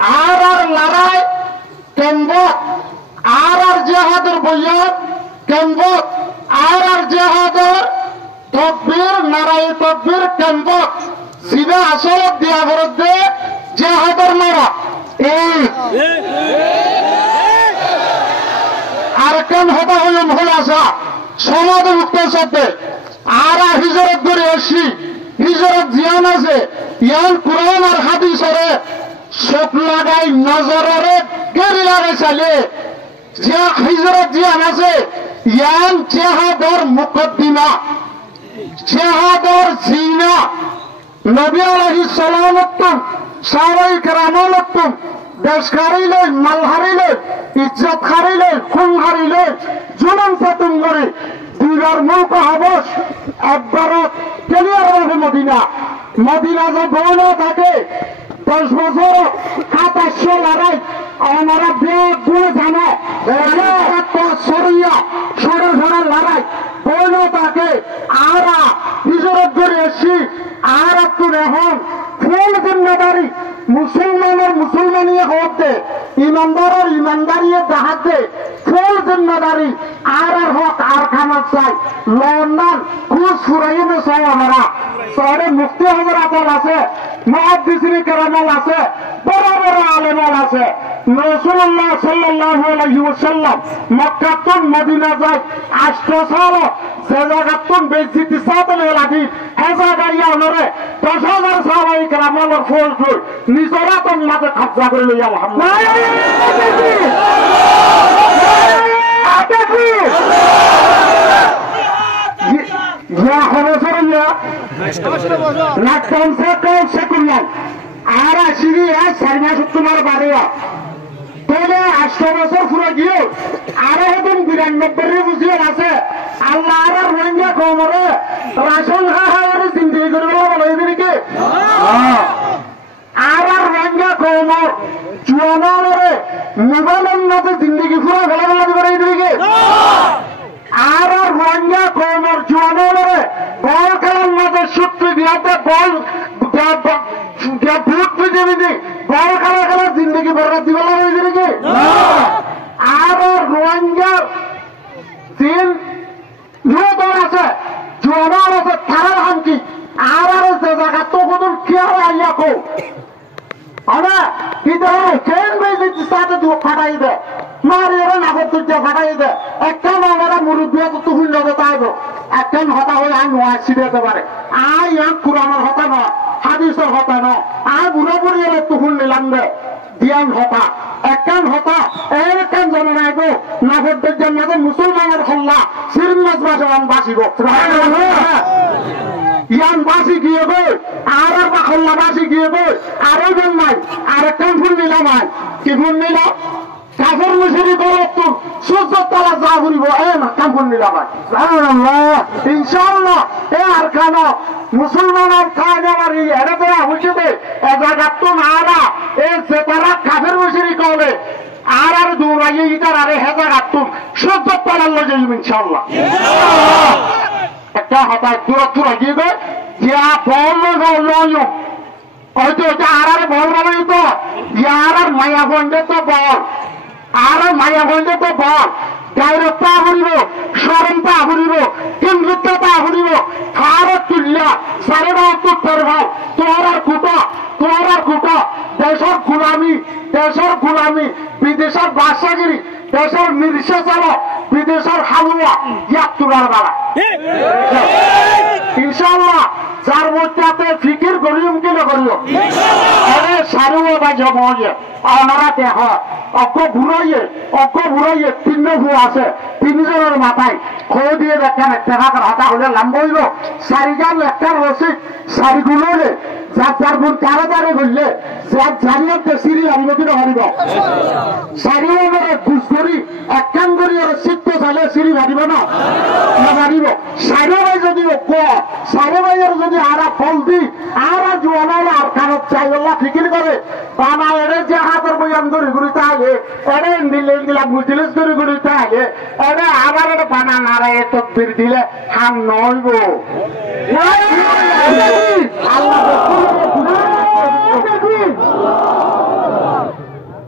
আর লড়াই কেন্দ্র আর জেহাদের বইয়াত কেন্দ্র আর জেহাদের তকবীর নারাই তকবীর কেন্দ্র সিধা আসল দিয়া বিরুদ্ধে জেহাদের নারা এই আর কেন হতা হইম হল আসা সমাজের উত্তর সাথে আর হিজরত করে আসি হিজরত জিয়ান আছে ইয়ান কোরআন আর হাদিসরে চোখ লাগাই নজরে গেরি লাগাই চালে যে হিজরত জিয়ান আছে ইয়ান জেহাদর মুকদ্দিমা জেহাদর জিনা নবী আলাইহিস সালাম সাহাবায়ে কেরাম দেশ হারাইলে মাল হারাইলে ইজ্জত হারাইলে খুন হারাইলে জুলুম পাতুম করে দুইবার মুখ হাবস একবারত ক্লিয়ার হবে মদিনা মদিনা যে বড় থাকে 10 বছর 2700 লড়াই ওনারা বেদ গুলো জানে সরিয়া সরে সরে লড়াই বড় থাকে আরা হিজরত করে এসি আর একটু এখন ফুল জিম্মেদারি মুসলমানের মুসলমানিয়ে হতে ইমানদারের ইমানদারিয়ে দেখাতে ফুল জিম্মেদারি আর হক আর খামার চাই লন্ডন খুব ফুরাইয়ে চাই আমরা শহরে মুফতি হজরত আছে মুহাদ্দিসিন কেরাম আছে বড় বড় আলেম আছে রাসূলুল্লাহ সাল্লাল্লাহু আলাইহি ওয়াসাল্লাম মক্কা তো মদিনা যায় 8 সাল যে জায়গাতুন বেজিতি সাতলে লাগি হেজা গাইয়া নরে 10,000 সাহাবায়ে কেরামের ফল ফুল নিজরা তো মাঝে কবজা করে লইয়া আর আসিবি 4 মাস তোমার বাড়িয়া তাহলে 8 বছর পুরো গিয়ে আরো হতুন 92 বুঝিয়ে আছে আল্লাহ আর রোহিঙ্গা কমরে রাশন খাওয়ার জিন্দগি করে বলে এদিকে আর রোহিঙ্গা কমর চুয়ানোরে মোবাইলের মধ্যে জিন্দগি পুরো গলা গলা করে এদিকে আর রোহিঙ্গা কমর চুয়ানোরে বল খেলার মধ্যে সূত্র দিয়াতে বল ভূত পৃথিবীতে বল খেলা খেলার জিন্দগি বরবাদ দিবে না এদিকে আর রোহিঙ্গার তিন নিহতর আছে জোয়ার আছে থানার হামকি আর যে জায়গা তো কোন খেয়াল আইয়া কো আমরা কি ধরো কেন বেশি সাথে ফাটাই দে মারি এরা নাগর তুলতে ফাটাই দে একটা আমরা মুরব্বী তো তুই লগে তাইব একটা হতা হয়ে আই নোয়া ছিড়ে পারে আই এক কোরআনের হতা না হাদিসের হতা না আর বুড়ো বুড়ি এলে তুহুন নিলাম রে দিয়ান হতা একখান হতা একখান জননায় গো নাগরদের জন্য মুসলমানের হল্লা সিরিমাস বাসবান বাসিব ইয়ান বাসি গিয়ে গো আর হল্লা বাসি গিয়ে গো আরো জন নাই আর একখান ফুল নিলাম আয় কি ফুল নিলাম কাফের মুশরিক তো সূর্য তালা যা ঘুরিব কাম ফুল নিলাম ইনশাআল্লাহ আর কেন মুসলমানের কাজবাড়ি এটা তো হয়েছে এজাগাত তো নারা যে তারা কাফের মুশরিক হলে আর দৌড়াইয়ে ইটার আরে হেজাগাত তুম সূর্য তালার লগে ইনশাআল্লাহ একটা হঠাৎ দূর গিয়ে গে যা বল লয় হয়তো আর বল মানে তো ইয়ার মায়া গঞ্জে তো বল আর মায়া গঞ্জে তো বল গায়রতা হরিব সরমতা হরিব কেন্দ্রতা হরিব ভারত তুল্যা সাড়ে বাহাত্তর পর্বাল তোমার কুটা দেশের গুলামি বিদেশের বাসাগিরি দেশের নির্শে চালক বিদেশের হালুয়া ইয়াক তোলার বেলা ইনশাআল্লাহ যার মধ্যে ফিকির করিম কি নকরিও সারিও বা জমে আমরা দেখ অক ঘুরাইয়ে 3 ভুয়া আছে 3জনের মাথায় খো দিয়ে দেখেন টাকার হাতা হলে লাম্ব হইল 4 একটার রসিদ 4 গুলোলে যার গুণ কারো দ্বারে ঘুরলে যার জানিয়ে সিঁড়ি আনব কিনা হারিব 4 নম্বরে ঘুষ করি একখান করি সিদ্ধ চাইলে সিঁড়ি মারিব না মারিব 4 ভাই যদি যদি আর ফল দি আর জোয়ান আর কারত চাই ফিকির করে বানা এর যে হাতের বইয়ান করে ঘুরিতে আগে এরে দিলে মুজলিস করে ঘুরিতে আগে এরে আবার এটা বানা নাড়াই তকবির দিলে হাম নইব আল্লাহ